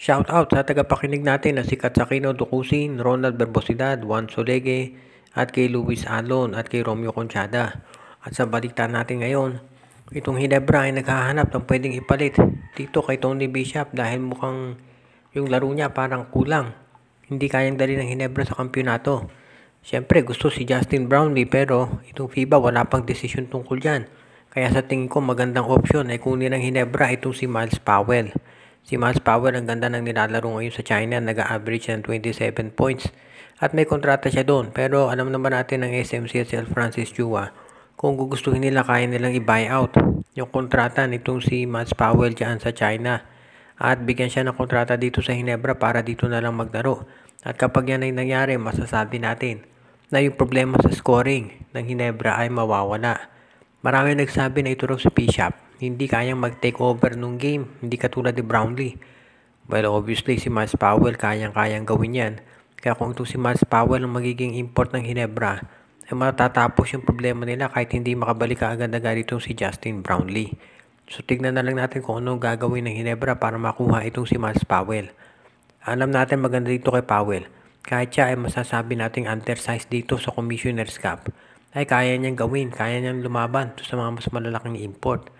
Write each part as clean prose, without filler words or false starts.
Shoutout sa tagapakinig natin na si Katsakino Dukusin, Ronald Berbosidad, Juan Solegue, at kay Luis Alon at kay Romeo Conchada. At sa balita natin ngayon, itong Hinebra ay naghahanap ng pwedeng ipalit dito kay Tony Bishop dahil mukhang yung laro niya parang kulang. Hindi kayang dali ng Hinebra sa kampyonato. Siyempre gusto si Justin Brownlee pero itong FIBA wala pang desisyon tungkol dyan. Kaya sa tingin ko magandang opsyon ay kunin ng Hinebra itong si Miles Powell. Si Miles Powell ang ganda ng nilalaro ngayon sa China, nag-average ng 27 points. At may kontrata siya doon, pero alam naman natin ng SMC at si Francis Chua, kung gugustuhin nila kaya nilang i-buyout yung kontrata nitong si Miles Powell dyan sa China. At bigyan siya ng kontrata dito sa Hinebra para dito na lang maglaro. At kapag yan ay nangyari, masasabi natin na yung problema sa scoring ng Hinebra ay mawawala. Marami nagsabi na ito raw si Bishop, hindi kayang mag-take over nung game, hindi katulad ni Brownlee. Well, obviously si Miles Powell kayang-kayang gawin yan. Kaya kung ito si Miles Powell ang magiging import ng Hinebra, ay matatapos yung problema nila kahit hindi makabalik agad-agad itong si Justin Brownlee. So tignan na lang natin kung anong gagawin ng Hinebra para makuha itong si Miles Powell. Alam natin maganda dito kay Powell. Kahit siya ay masasabi nating undersized dito sa Commissioner's Cup, ay kaya niyang gawin, kaya niyang lumaban sa mga mas malalaking import.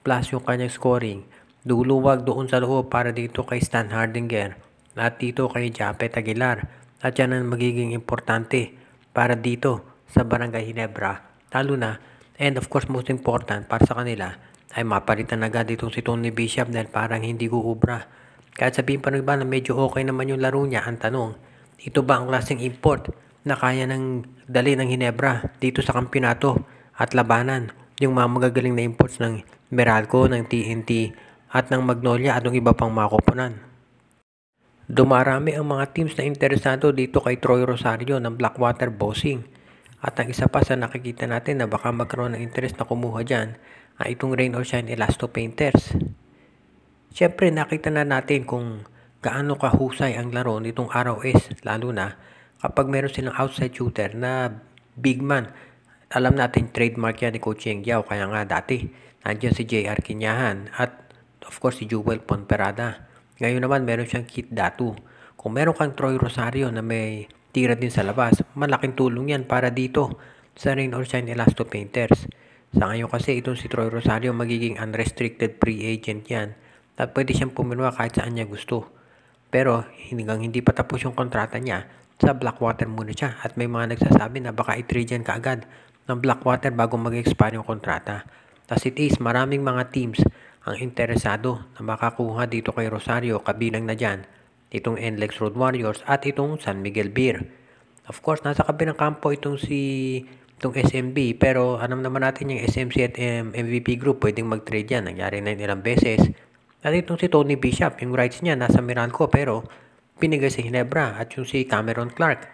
Plus yung kanyang scoring, luluwag doon sa loob para dito kay Stan Hardinger at dito kay Japet Aguilar. At yan ang magiging importante para dito sa Barangay Hinebra. Talo na, and of course most important para sa kanila, ay mapalitan agad itong si Tony Bishop dahil parang hindi guubra. Kahit sabihin pa rin ba na medyo okay naman yung laro niya, ang tanong, ito ba ang klaseng import na kaya ng dali ng Hinebra dito sa kampyonato at labanan yung mga magagaling na imports ng Meralco, ng TNT at ng Magnolia at ng iba pang mga koponan. Dumarami ang mga teams na interesado dito kay Troy Rosario ng Blackwater Bossing. At ang isa pa sa nakikita natin na baka magkaroon ng interest na kumuha dyan ay itong Rain or Shine Elasto Painters. Siyempre nakita na natin kung gaano kahusay ang laro nitong ROS, lalo na kapag meron silang outside shooter na big man. Alam natin trademark yan ni Coach Yeng Yao, kaya nga dati nandiyan si JR Kinyahan at of course si Jewel Ponferrada. Ngayon naman meron siyang Kit Datu. Kung meron kang Troy Rosario na may tira din sa labas, malaking tulong yan para dito sa Rain or Shine Elasto Painters. Sa ngayon kasi itong si Troy Rosario magiging unrestricted free agent yan at pwede siyang pumirma kahit saan niya gusto. Pero hanggang hindi pa tapos yung kontrata niya, sa Blackwater muna siya at may mga nagsasabi na baka i-trade yan kaagad ng Blackwater bago mag-expire yung kontrata. As it is, maraming mga teams ang interesado na makakuha dito kay Rosario, kabilang na dyan itong NLEX Road Warriors at itong San Miguel Beer. Of course, nasa kabilang kampo itong SMB, pero alam naman natin yung SMC at MVP Group pwedeng mag-trade yan. Nangyari na ilang beses. At itong si Tony Bishop, yung rights niya nasa Meralco pero pinigay sa Hinebra, at yung si Cameron Clark,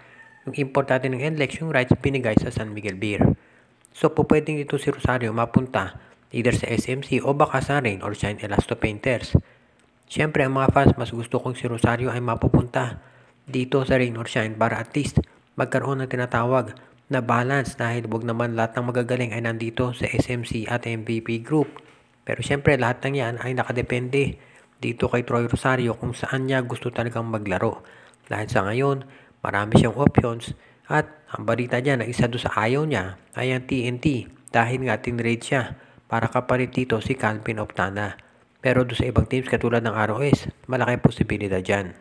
yung import natin ng NLEX, yung rights pinigay sa San Miguel Beer. So pwedeng ito si Rosario mapunta either sa SMC o baka sa Rain or Shine Elasto Painters. Siyempre ang mga fans mas gusto kong si Rosario ay mapupunta dito sa Rain or Shine para at least magkaroon ng tinatawag na balance, dahil wag naman lahat ng magagaling ay nandito sa SMC at MVP Group. Pero siyempre lahat ng yan ay nakadepende dito kay Troy Rosario kung saan niya gusto talagang maglaro. Dahil sa ngayon, marami siyang options at ang balita niya na isa doon sa ayaw niya ay ang TNT dahil nga tinrade siya para kapalit dito si Calvin Optana. Pero doon sa ibang teams katulad ng ROS, malaking posibilidad dyan.